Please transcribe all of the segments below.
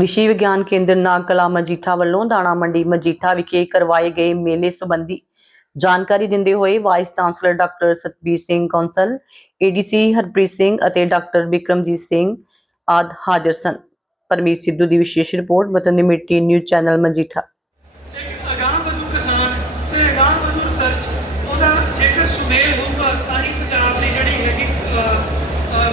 ਕ੍ਰਿਸ਼ੀ ਵਿਗਿਆਨ ਕੇਂਦਰ ਨਾਗਕਲਾ ਮਜੀਠਾ ਵੱਲੋਂ ਦਾਣਾ ਮੰਡੀ ਮਜੀਠਾ ਵਿਖੇ ਕਰਵਾਏ ਗਏ ਮੇਲੇ ਸੰਬੰਧੀ ਜਾਣਕਾਰੀ ਦਿੰਦੇ ਹੋਏ vice chancellor doctor Satbir Singh Gosal ADC Harpreet Singh ਅਤੇ ਡਾਕਟਰ ਵਿਕਰਮਜੀਤ ਸਿੰਘ ਆਦ ਹਾਜ਼ਰ ਸਨ। ਪਰਮੀਤ ਸਿੱਧੂ ਦੀ ਵਿਸ਼ੇਸ਼ ਰਿਪੋਰਟ, ਵਤਨ ਦੀ ਮਿੱਟੀ, ਨਿਊਜ਼ ਚੈਨਲ ਮਜੀਠਾ। ਇੱਕ ਅਗਾਂਹ ਵਧੂ ਕਿਸਾਨ ਤੇ ਅਗਾਂਹ ਵਧੂ ਰਿਸਰਚ, ਉਹਦਾ ਜੇਕਰ ਸੁਮੇਲ ਹੋਊਗਾ ਤਾਂ ਹੀ ਪੰਜਾਬ ਦੀ ਜਿਹੜੀ ਹੈਗੀ ਅ, ਅ,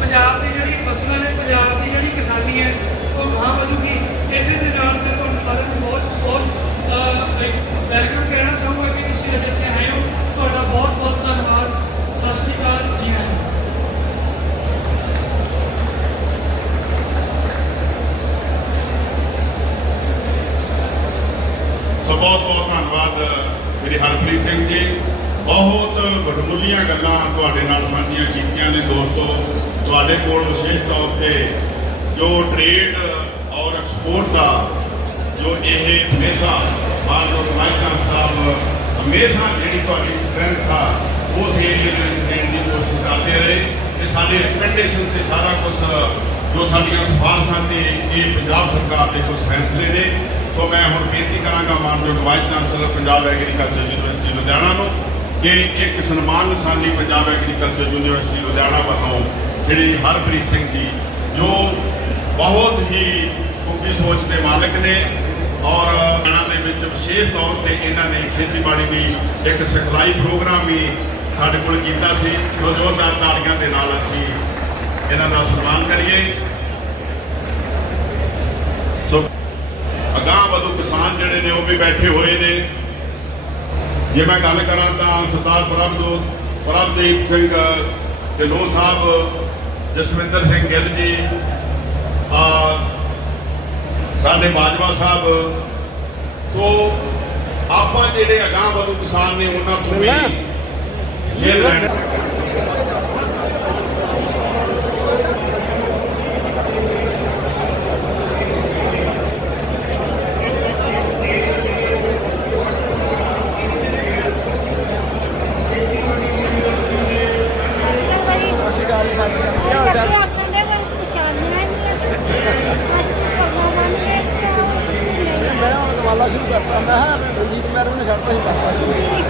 ਪੰਜਾਬ ਦੀ ਜਿਹੜੀ ਫਸਲਾਂ ਨੇ ਪੰਜਾਬ ਦੀ ਜਿਹੜੀ ਕਿਸਾਨੀ ਹੈ ਉਹ ਅਗਾਂਹ ਵਧੂਗੀ ਇਸੇ ਦੇ ਨਾਲ ਮੈਂ ਤੁਹਾਨੂੰ ਸਾਰਿਆਂ ਨੂੰ ਬਹੁਤ ਬਹੁਤ ਵੈਲਕਮ ਕਹਿਣਾ ਚਾਹੂੰਗਾ ਕਿ ਤੁਸੀਂ ਅੱਜ ਇੱਥੇ ਆਏ ਹੋ ਤੁਹਾਡਾ ਬਹੁਤ ਬਹੁਤ ਧੰਨਵਾਦ ਸਤਿ ਸ਼੍ਰੀ ਅਕਾਲ ਜੀ ਆਇਆਂ ਨੂੰ ਸੋ ਬਹੁਤ ਬਹੁਤ ਧੰਨਵਾਦ ਸ੍ਰੀ ਹਰਪ੍ਰੀਤ ਸਿੰਘ ਜੀ, ਬਹੁਤ ਵਡਮੁੱਲੀਆਂ ਗੱਲਾਂ ਤੁਹਾਡੇ ਨਾਲ ਸਾਂਝੀਆਂ ਕੀਤੀਆਂ ਨੇ ਦੋਸਤੋ। ਤੁਹਾਡੇ ਕੋਲ ਵਿਸ਼ੇਸ਼ ਤੌਰ ਤੇ ਜੋ ਟ੍ਰੇਡ ਔਰ ਐਕਸਪੋਰਟ ਦਾ ਜੋ ਇਹ ਹਮੇਸ਼ਾ ਮਾਨਯੋਗ ਮਾਈਕਾਂ ਸਾਹਿਬ ਹਮੇਸ਼ਾ ਜਿਹੜੀ ਤੁਹਾਡੀ ਸਟਰੈਂਥ ਆ ਉਸ ਏਰੀਆ ਦੇ ਵਿੱਚ ਦੇਣ ਦੀ ਕੋਸ਼ਿਸ਼ ਕਰਦੇ ਰਹੇ ਤੇ ਸਾਡੇ ਰਿਕਮੈਂਡੇਸ਼ਨ ਤੇ ਸਾਰਾ ਕੁਝ ਜੋ ਸਾਡੀਆਂ ਸਿਫਾਰਸ਼ਾਂ ਤੇ ਇਹ ਪੰਜਾਬ ਸਰਕਾਰ ਦੇ ਕੁਝ ਫੈਸਲੇ ਨੇ। ਸੋ ਮੈਂ ਹੁਣ ਬੇਨਤੀ ਕਰਾਂਗਾ ਮਾਨਯੋਗ vice chancellor Punjab agriculture university Ludhiana ਨੂੰ ਕਿ ਇੱਕ ਸਨਮਾਨ ਨਿਸ਼ਾਨੀ ਪੰਜਾਬ ਐਗਰੀਕਲਚਰ ਯੂਨੀਵਰਸਿਟੀ ਲੁਧਿਆਣਾ ਵੱਲੋਂ ਸ੍ਰੀ ਹਰਪ੍ਰੀਤ ਸਿੰਘ ਜੀ, ਜੋ ਬਹੁਤ ਹੀ ਉੱਚੀ ਸੋਚ ਦੇ ਮਾਲਕ ਨੇ ਔਰ ਇਹਨਾਂ ਦੇ ਵਿੱਚ ਵਿਸ਼ੇਸ਼ ਤੌਰ ਤੇ ਇਹਨਾਂ ਨੇ ਖੇਤੀਬਾੜੀ ਦੀ ਇੱਕ ਸਿਖਲਾਈ ਪ੍ਰੋਗਰਾਮ ਵੀ ਸਾਡੇ ਕੋਲ ਕੀਤਾ ਸੀ। ਸੋ ਜ਼ੋਰਦਾਰ ਤਾੜੀਆਂ ਦੇ ਨਾਲ ਅਸੀਂ ਇਹਨਾਂ ਦਾ ਸਨਮਾਨ ਕਰੀਏ ਸੋ ਅਗਾਂਹ ਵਧੂ ਕਿਸਾਨ ਜਿਹੜੇ ਨੇ ਉਹ ਵੀ ਬੈਠੇ ਹੋਏ ਨੇ। ਜੇ ਮੈਂ ਗੱਲ ਕਰਾਂ ਤਾਂ ਸਰਦਾਰ ਪ੍ਰਭਜੋਤ ਪ੍ਰਭਦੀਪ ਸਿੰਘ ਢਿੱਲੋਂ ਸਾਹਿਬ ਜਸਵਿੰਦਰ ਸਿੰਘ ਗਿੱਲ ਜੀ ਆ ਸਾਡੇ ਬਾਜਵਾ ਸਾਹਿਬ। ਸੋ ਆਪਾਂ ਜਿਹੜੇ ਅਗਾਂਹ ਵਧੂ ਕਿਸਾਨ ਨੇ ਉਹਨਾਂ ਤੋਂ ਵੀ ਸ਼ੇਅਰ ਲੈਣਾ। ਮੈਂ ਹੁਣ ਦਵਾਲਾ ਸ਼ੁਰੂ ਕਰਤਾ। ਮੈਂ ਕਿਹਾ ਰਣਜੀਤ ਮੈਡਮ ਨੇ ਛੱਡਤਾ ਸੀ। ਕਰਤਾ